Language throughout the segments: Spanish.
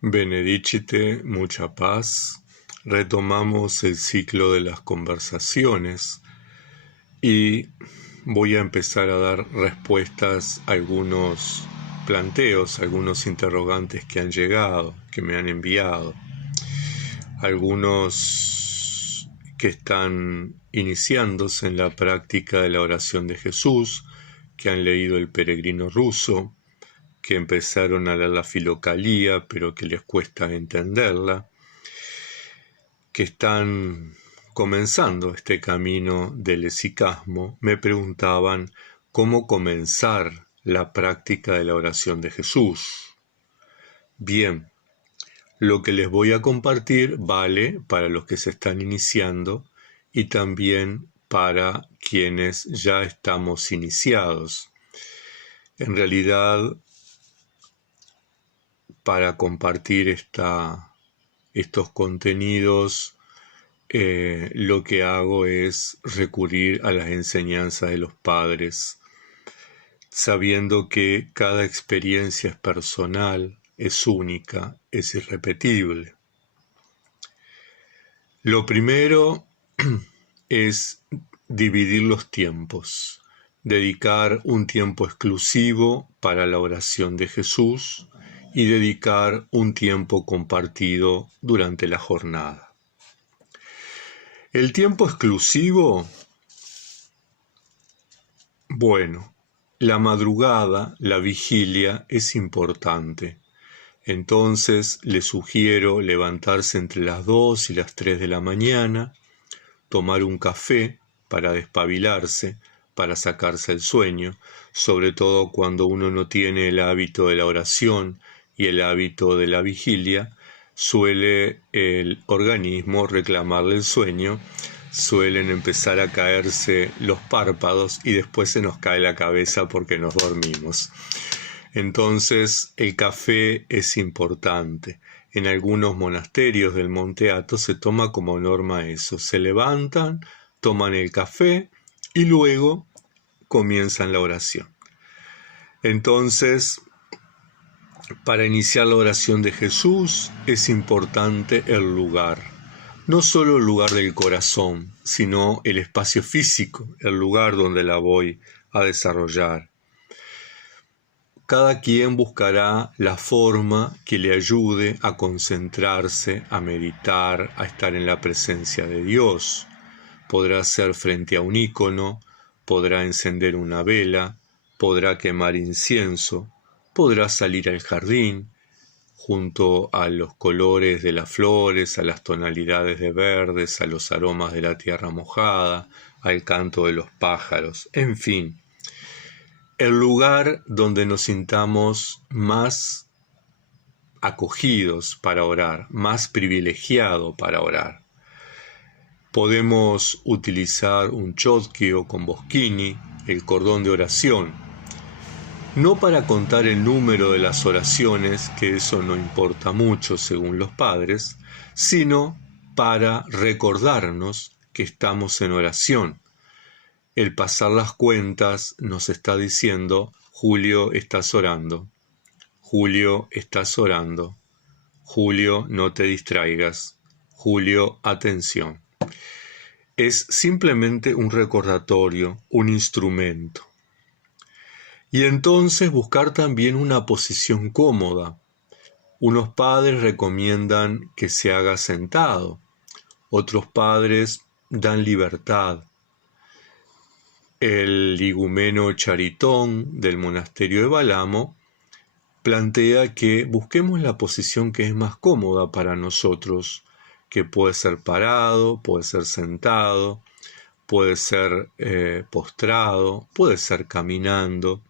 Benedicite, mucha paz. Retomamos el ciclo de las conversaciones y voy a empezar a dar respuestas a algunos planteos, algunos interrogantes que han llegado, que me han enviado. Algunos que están iniciándose en la práctica de la oración de Jesús, que han leído El Peregrino Ruso, que empezaron a leer la Filocalía, pero que les cuesta entenderla, que están comenzando este camino del hesicasmo, me preguntaban cómo comenzar la práctica de la oración de Jesús. Bien, lo que les voy a compartir vale para los que se están iniciando y también para quienes ya estamos iniciados. En realidad, para compartir estos contenidos, lo que hago es recurrir a las enseñanzas de los padres, sabiendo que cada experiencia es personal, es única, es irrepetible. Lo primero es dividir los tiempos, dedicar un tiempo exclusivo para la oración de Jesús y dedicar un tiempo compartido durante la jornada. El tiempo exclusivo, bueno, la madrugada, la vigilia es importante. Entonces les sugiero levantarse entre las 2 y las 3 de la mañana, tomar un café para despabilarse, para sacarse el sueño, sobre todo cuando uno no tiene el hábito de la oración y el hábito de la vigilia, suele el organismo reclamarle el sueño, suelen empezar a caerse los párpados y después se nos cae la cabeza porque nos dormimos. Entonces el café es importante. En algunos monasterios del Monte Athos se toma como norma eso. Se levantan, toman el café y luego comienzan la oración. Entonces, para iniciar la oración de Jesús es importante el lugar. No solo el lugar del corazón, sino el espacio físico, el lugar donde la voy a desarrollar. Cada quien buscará la forma que le ayude a concentrarse, a meditar, a estar en la presencia de Dios. Podrá ser frente a un ícono, podrá encender una vela, podrá quemar incienso, podrá salir al jardín, junto a los colores de las flores, a las tonalidades de verdes, a los aromas de la tierra mojada, al canto de los pájaros, en fin. El lugar donde nos sintamos más acogidos para orar, más privilegiado para orar. Podemos utilizar un chodki o con boschini, el cordón de oración, no para contar el número de las oraciones, que eso no importa mucho según los padres, sino para recordarnos que estamos en oración. El pasar las cuentas nos está diciendo: Julio, estás orando. Julio, estás orando. Julio, no te distraigas. Julio, atención. Es simplemente un recordatorio, un instrumento. Y entonces buscar también una posición cómoda. Unos padres recomiendan que se haga sentado. Otros padres dan libertad. El igumeno Charitón del monasterio de Balamo plantea que busquemos la posición que es más cómoda para nosotros, que puede ser parado, puede ser sentado, puede ser postrado, puede ser caminando.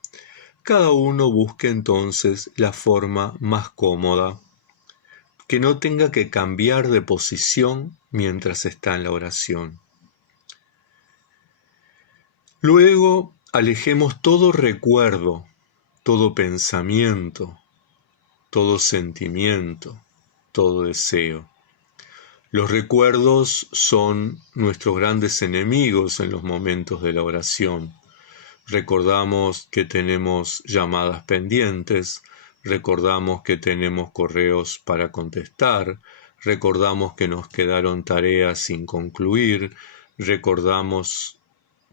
Cada uno busque entonces la forma más cómoda, que no tenga que cambiar de posición mientras está en la oración. Luego, alejemos todo recuerdo, todo pensamiento, todo sentimiento, todo deseo. Los recuerdos son nuestros grandes enemigos en los momentos de la oración. Recordamos que tenemos llamadas pendientes, recordamos que tenemos correos para contestar, recordamos que nos quedaron tareas sin concluir, recordamos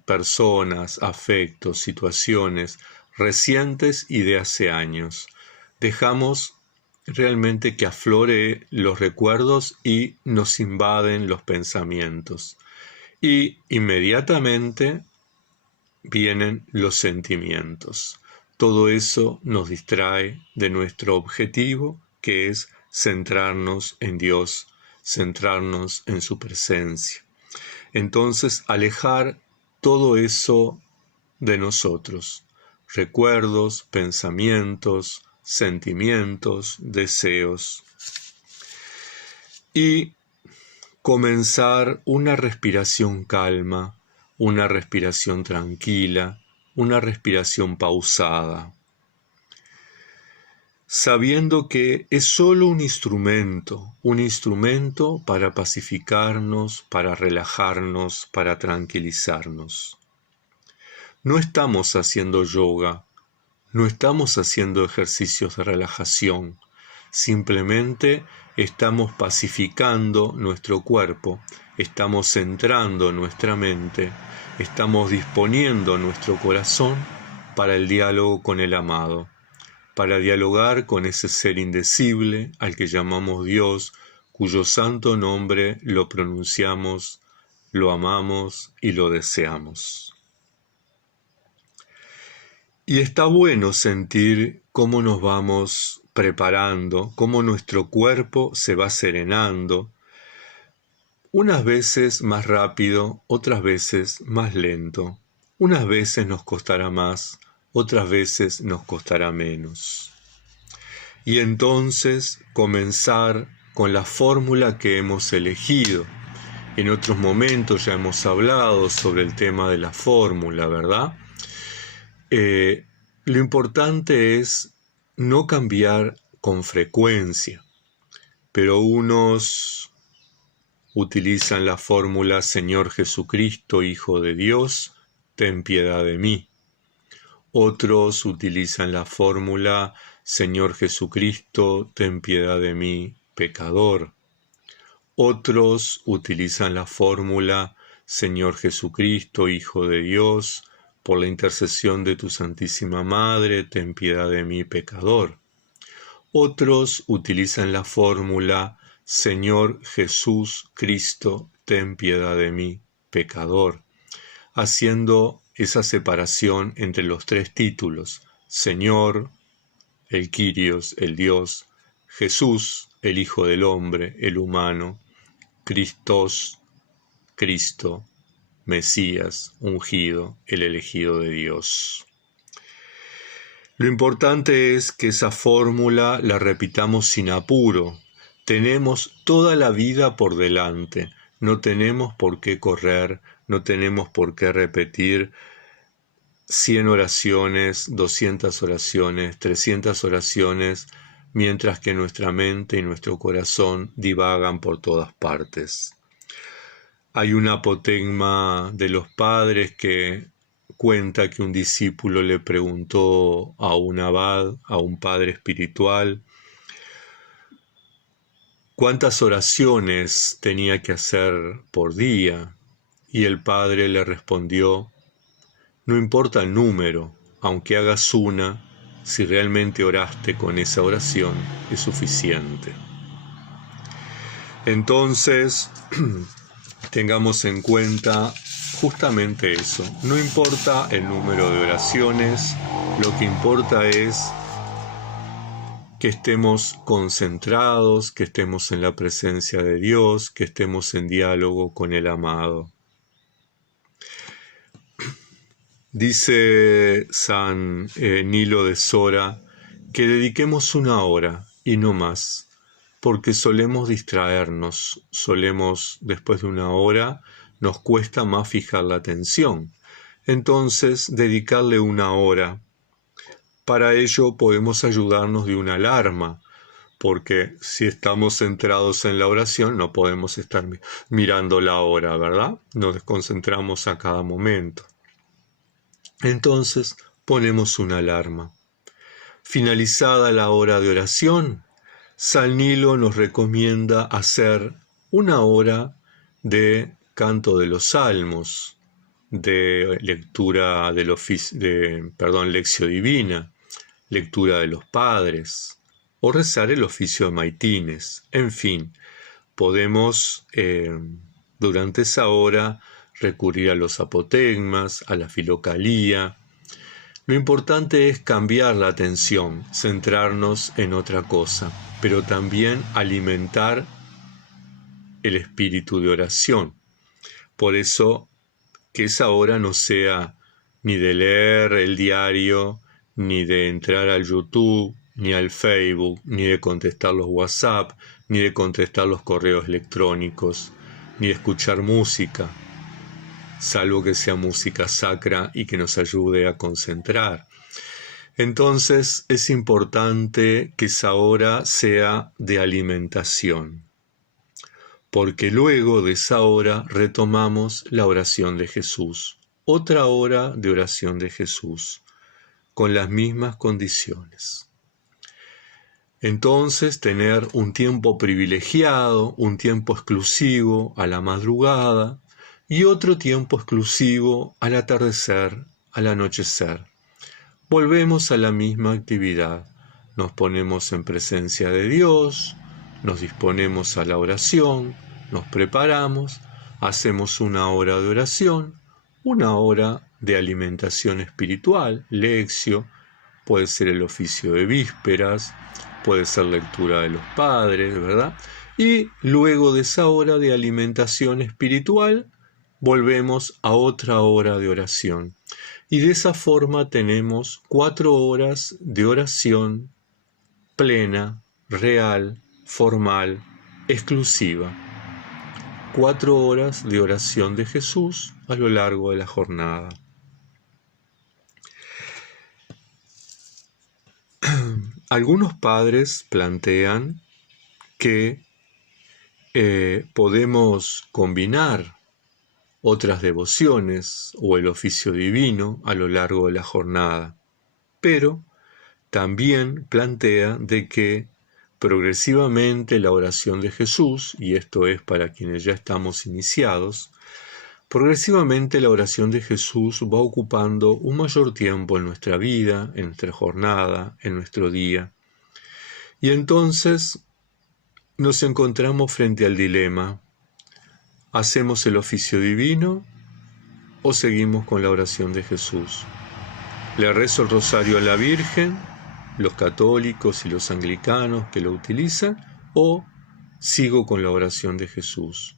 personas, afectos, situaciones recientes y de hace años. Dejamos realmente que aflore los recuerdos y nos invaden los pensamientos. Y inmediatamente vienen los sentimientos. Todo eso nos distrae de nuestro objetivo, que es centrarnos en Dios, centrarnos en su presencia. Entonces, alejar todo eso de nosotros, recuerdos, pensamientos, sentimientos, deseos, y comenzar una respiración calma, una respiración tranquila, una respiración pausada, sabiendo que es solo un instrumento para pacificarnos, para relajarnos, para tranquilizarnos. No estamos haciendo yoga, no estamos haciendo ejercicios de relajación, simplemente estamos pacificando nuestro cuerpo, estamos centrando nuestra mente, estamos disponiendo nuestro corazón para el diálogo con el amado, para dialogar con ese ser indecible al que llamamos Dios, cuyo santo nombre lo pronunciamos, lo amamos y lo deseamos. Y está bueno sentir cómo nos vamos preparando, cómo nuestro cuerpo se va serenando, unas veces más rápido, otras veces más lento. Unas veces nos costará más, otras veces nos costará menos. Y entonces comenzar con la fórmula que hemos elegido. En otros momentos ya hemos hablado sobre el tema de la fórmula, ¿verdad? Lo importante es no cambiar con frecuencia, pero unos utilizan la fórmula Señor Jesucristo, Hijo de Dios, ten piedad de mí. Otros utilizan la fórmula Señor Jesucristo, ten piedad de mí, pecador. Otros utilizan la fórmula Señor Jesucristo, Hijo de Dios, por la intercesión de tu Santísima Madre, ten piedad de mí, pecador. Otros utilizan la fórmula Señor Jesús Cristo, ten piedad de mí, pecador, haciendo esa separación entre los tres títulos, Señor, el Kyrios, el Dios, Jesús, el Hijo del Hombre, el humano, Christos, Cristo, Mesías, ungido, el elegido de Dios. Lo importante es que esa fórmula la repitamos sin apuro. Tenemos toda la vida por delante, no tenemos por qué correr, no tenemos por qué repetir 100 oraciones, 200 oraciones, 300 oraciones, mientras que nuestra mente y nuestro corazón divagan por todas partes. Hay un apotegma de los padres que cuenta que un discípulo le preguntó a un abad, a un padre espiritual, cuántas oraciones tenía que hacer por día, y el padre le respondió, no importa el número, aunque hagas una, si realmente oraste con esa oración, es suficiente. Entonces, tengamos en cuenta justamente eso. No importa el número de oraciones, lo que importa es que estemos concentrados, que estemos en la presencia de Dios, que estemos en diálogo con el amado. Dice San Nilo de Sora que dediquemos 1 hora y no más, porque solemos distraernos, después de 1 hora, nos cuesta más fijar la atención. Entonces, dedicarle 1 hora. Para ello podemos ayudarnos de una alarma, porque si estamos centrados en la oración no podemos estar mirando la hora, ¿verdad? Nos desconcentramos a cada momento. Entonces ponemos una alarma. Finalizada la hora de oración, San Nilo nos recomienda hacer una hora de canto de los salmos, de lectura lección divina, lectura de los padres, o rezar el oficio de maitines. En fin, podemos durante esa hora recurrir a los apotegmas, a la filocalía. Lo importante es cambiar la atención, centrarnos en otra cosa, pero también alimentar el espíritu de oración. Por eso, que esa hora no sea ni de leer el diario, ni de entrar al YouTube, ni al Facebook, ni de contestar los WhatsApp, ni de contestar los correos electrónicos, ni de escuchar música, salvo que sea música sacra y que nos ayude a concentrar. Entonces es importante que esa hora sea de alimentación, porque luego de esa hora retomamos la oración de Jesús, otra hora de oración de Jesús, con las mismas condiciones. Entonces tener un tiempo privilegiado, un tiempo exclusivo a la madrugada y otro tiempo exclusivo al atardecer, al anochecer. Volvemos a la misma actividad, nos ponemos en presencia de Dios, nos disponemos a la oración, nos preparamos, hacemos una hora de oración, una hora de alimentación espiritual, lección, puede ser el oficio de vísperas, puede ser lectura de los padres, ¿verdad? Y luego de esa hora de alimentación espiritual, volvemos a otra hora de oración. Y de esa forma tenemos 4 horas de oración plena, real, formal, exclusiva. 4 horas de oración de Jesús a lo largo de la jornada. Algunos padres plantean que podemos combinar otras devociones o el oficio divino a lo largo de la jornada, pero también plantea de que progresivamente la oración de Jesús, y esto es para quienes ya estamos iniciados, progresivamente la oración de Jesús va ocupando un mayor tiempo en nuestra vida, en nuestra jornada, en nuestro día. Y entonces nos encontramos frente al dilema: ¿hacemos el oficio divino o seguimos con la oración de Jesús? Le rezo el rosario a la Virgen, los católicos y los anglicanos que lo utilizan, o sigo con la oración de Jesús.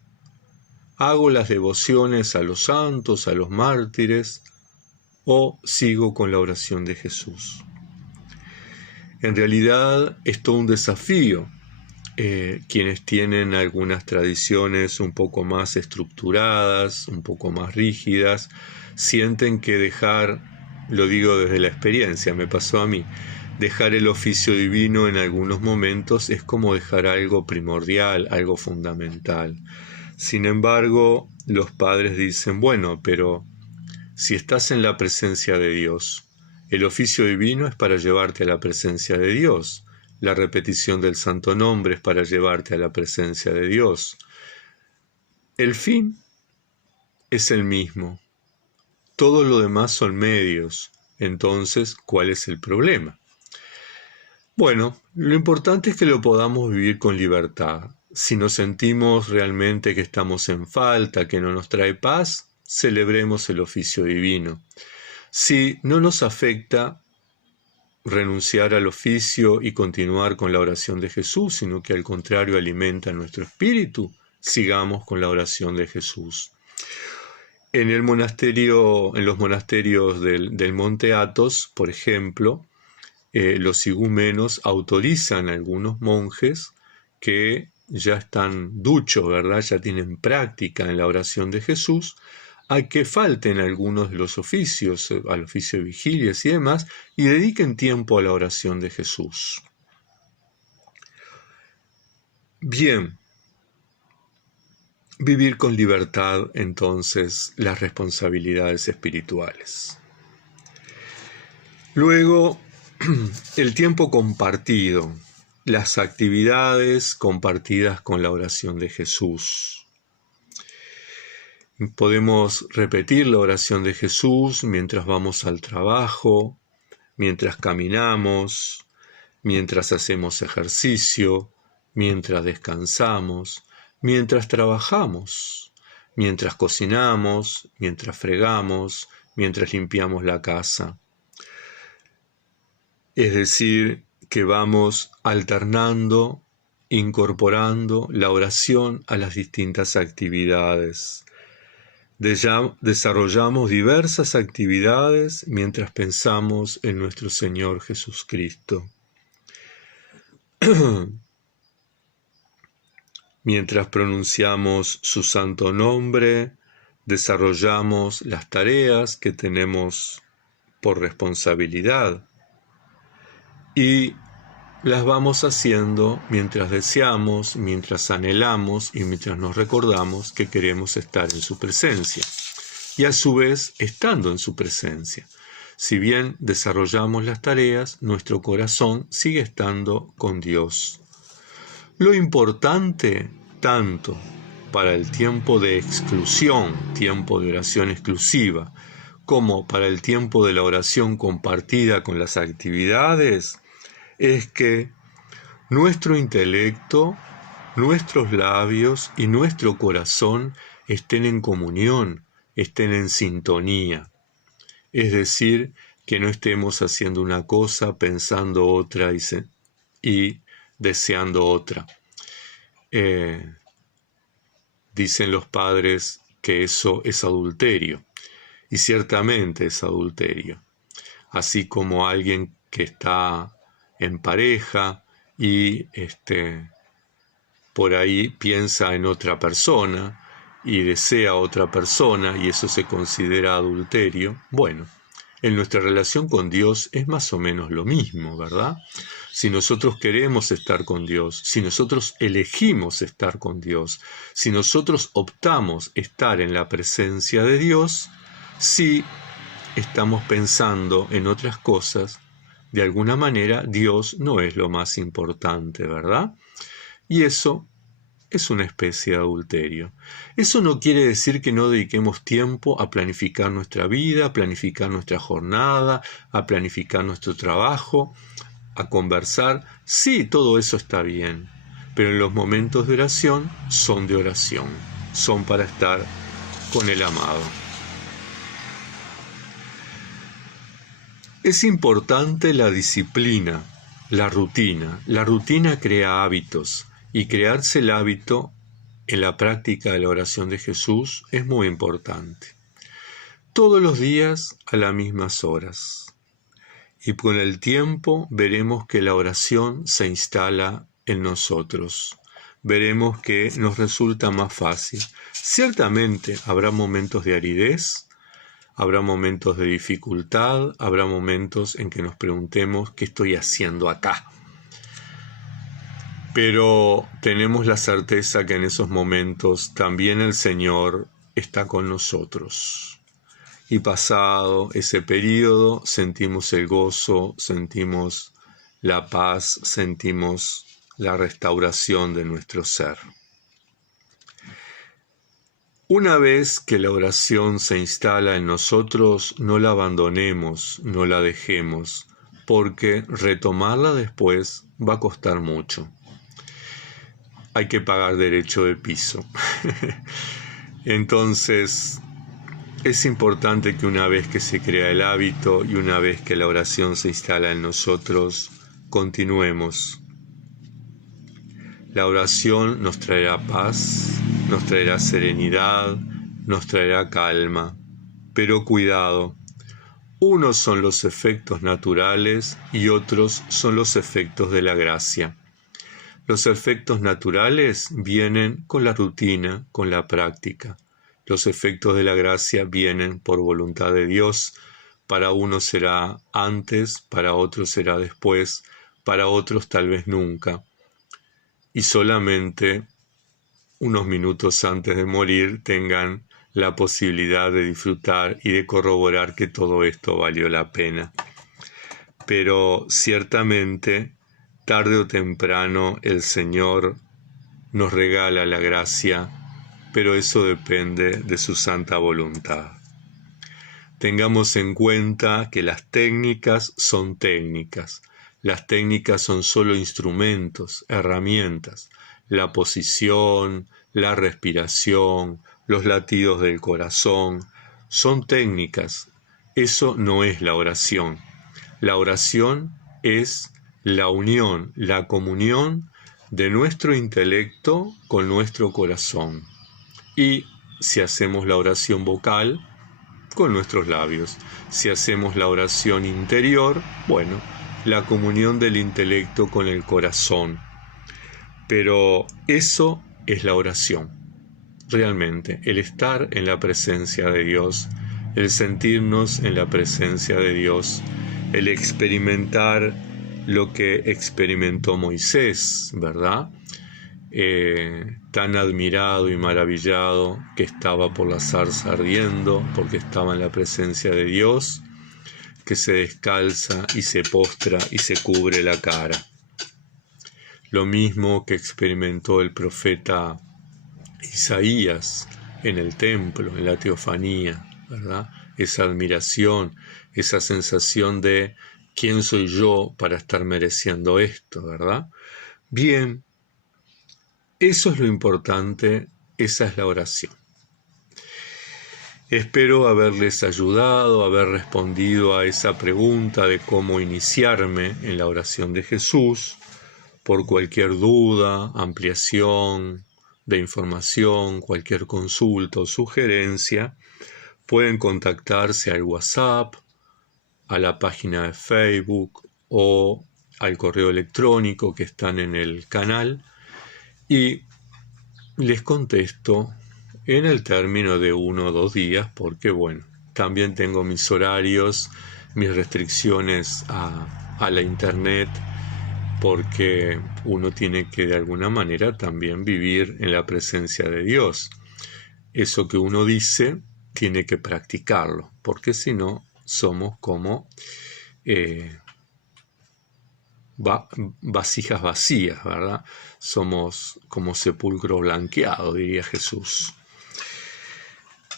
¿Hago las devociones a los santos, a los mártires, o sigo con la oración de Jesús? En realidad es todo un desafío. Quienes tienen algunas tradiciones un poco más estructuradas, un poco más rígidas, sienten que dejar, lo digo desde la experiencia, me pasó a mí, dejar el oficio divino en algunos momentos es como dejar algo primordial, algo fundamental. Sin embargo, los padres dicen, bueno, pero si estás en la presencia de Dios, el oficio divino es para llevarte a la presencia de Dios. La repetición del santo nombre es para llevarte a la presencia de Dios. El fin es el mismo. Todo lo demás son medios. Entonces, ¿cuál es el problema? Bueno, lo importante es que lo podamos vivir con libertad. Si nos sentimos realmente que estamos en falta, que no nos trae paz, celebremos el oficio divino. Si no nos afecta renunciar al oficio y continuar con la oración de Jesús, sino que al contrario alimenta nuestro espíritu, sigamos con la oración de Jesús. En los monasterios del Monte Athos, por ejemplo, los igúmenos autorizan a algunos monjes que ya están duchos, ¿verdad? Ya tienen práctica en la oración de Jesús, a que falten algunos de los oficios, al oficio de vigilias y demás, y dediquen tiempo a la oración de Jesús. Bien, vivir con libertad, entonces, las responsabilidades espirituales. Luego, el tiempo compartido, las actividades compartidas con la oración de Jesús. Podemos repetir la oración de Jesús mientras vamos al trabajo, mientras caminamos, mientras hacemos ejercicio, mientras descansamos, mientras trabajamos, mientras cocinamos, mientras fregamos, mientras limpiamos la casa. Es decir, que vamos alternando, incorporando la oración a las distintas actividades. Desarrollamos diversas actividades mientras pensamos en nuestro Señor Jesucristo. Mientras pronunciamos su santo nombre, desarrollamos las tareas que tenemos por responsabilidad y las vamos haciendo mientras deseamos, mientras anhelamos y mientras nos recordamos que queremos estar en su presencia. Y a su vez, estando en su presencia. Si bien desarrollamos las tareas, nuestro corazón sigue estando con Dios. Lo importante, tanto para el tiempo de exclusión, tiempo de oración exclusiva, como para el tiempo de la oración compartida con las actividades, es que nuestro intelecto, nuestros labios y nuestro corazón estén en comunión, estén en sintonía. Es decir, que no estemos haciendo una cosa, pensando otra y deseando otra. Dicen los padres que eso es adulterio, y ciertamente es adulterio. Así como alguien que está en pareja y por ahí piensa en otra persona y desea a otra persona y eso se considera adulterio. Bueno, en nuestra relación con Dios es más o menos lo mismo, ¿verdad? Si nosotros queremos estar con Dios, si nosotros elegimos estar con Dios, si nosotros optamos estar en la presencia de Dios, si estamos pensando en otras cosas, de alguna manera Dios no es lo más importante, ¿verdad? Y eso es una especie de adulterio. Eso no quiere decir que no dediquemos tiempo a planificar nuestra vida, a planificar nuestra jornada, a planificar nuestro trabajo, a conversar. Sí, todo eso está bien, pero en los momentos de oración son de oración, son para estar con el amado. Es importante la disciplina, la rutina. La rutina crea hábitos y crearse el hábito en la práctica de la oración de Jesús es muy importante. Todos los días a las mismas horas. Y con el tiempo veremos que la oración se instala en nosotros. Veremos que nos resulta más fácil. Ciertamente habrá momentos de aridez, habrá momentos de dificultad, habrá momentos en que nos preguntemos ¿qué estoy haciendo acá? Pero tenemos la certeza que en esos momentos también el Señor está con nosotros. Y pasado ese periodo sentimos el gozo, sentimos la paz, sentimos la restauración de nuestro ser. Una vez que la oración se instala en nosotros, no la abandonemos, no la dejemos, porque retomarla después va a costar mucho. Hay que pagar derecho de piso. Entonces, es importante que una vez que se crea el hábito y una vez que la oración se instala en nosotros, continuemos. La oración nos traerá paz, nos traerá serenidad, nos traerá calma. Pero cuidado, unos son los efectos naturales y otros son los efectos de la gracia. Los efectos naturales vienen con la rutina, con la práctica. Los efectos de la gracia vienen por voluntad de Dios. Para unos será antes, para otros será después, para otros tal vez nunca. Y solamente unos minutos antes de morir tengan la posibilidad de disfrutar y de corroborar que todo esto valió la pena. pero ciertamente, tarde o temprano, el Señor nos regala la gracia, pero eso depende de su santa voluntad. Tengamos en cuenta que las técnicas son técnicas. Las técnicas son solo instrumentos, herramientas. La posición, la respiración, los latidos del corazón, son técnicas. Eso no es la oración. La oración es la unión, la comunión de nuestro intelecto con nuestro corazón. Y si hacemos la oración vocal, con nuestros labios. Si hacemos la oración interior, bueno, la comunión del intelecto con el corazón. Pero eso es la oración. Realmente, el estar en la presencia de Dios, el sentirnos en la presencia de Dios, el experimentar lo que experimentó Moisés, ¿verdad? Tan admirado y maravillado que estaba por la zarza ardiendo, porque estaba en la presencia de Dios, que se descalza y se postra y se cubre la cara. Lo mismo que experimentó el profeta Isaías en el templo, en la teofanía, ¿verdad? Esa admiración, esa sensación de ¿quién soy yo para estar mereciendo esto?, ¿verdad? Bien, eso es lo importante, esa es la oración. Espero haberles ayudado, haber respondido a esa pregunta de cómo iniciarme en la oración de Jesús. Por cualquier duda, ampliación de información, cualquier consulta o sugerencia, pueden contactarse al WhatsApp, a la página de Facebook o al correo electrónico que están en el canal, y les contesto en el término de 1 o 2 días, porque bueno, también tengo mis horarios, mis restricciones a la internet, porque uno tiene que de alguna manera también vivir en la presencia de Dios. Eso que uno dice tiene que practicarlo, porque si no somos como vasijas vacías, ¿verdad? Somos como sepulcro blanqueado, diría Jesús.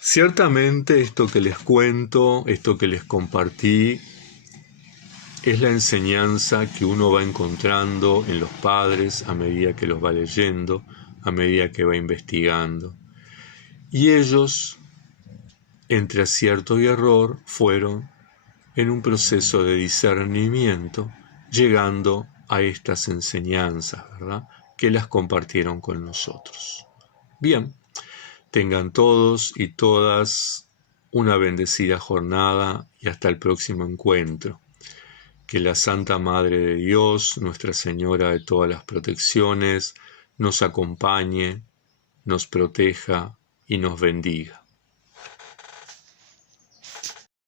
Ciertamente esto que les cuento, esto que les compartí, es la enseñanza que uno va encontrando en los padres a medida que los va leyendo, a medida que va investigando. Y ellos, entre acierto y error, fueron en un proceso de discernimiento, llegando a estas enseñanzas, ¿verdad?, que las compartieron con nosotros. Bien, tengan todos y todas una bendecida jornada y hasta el próximo encuentro. Que la Santa Madre de Dios, Nuestra Señora de todas las protecciones, nos acompañe, nos proteja y nos bendiga.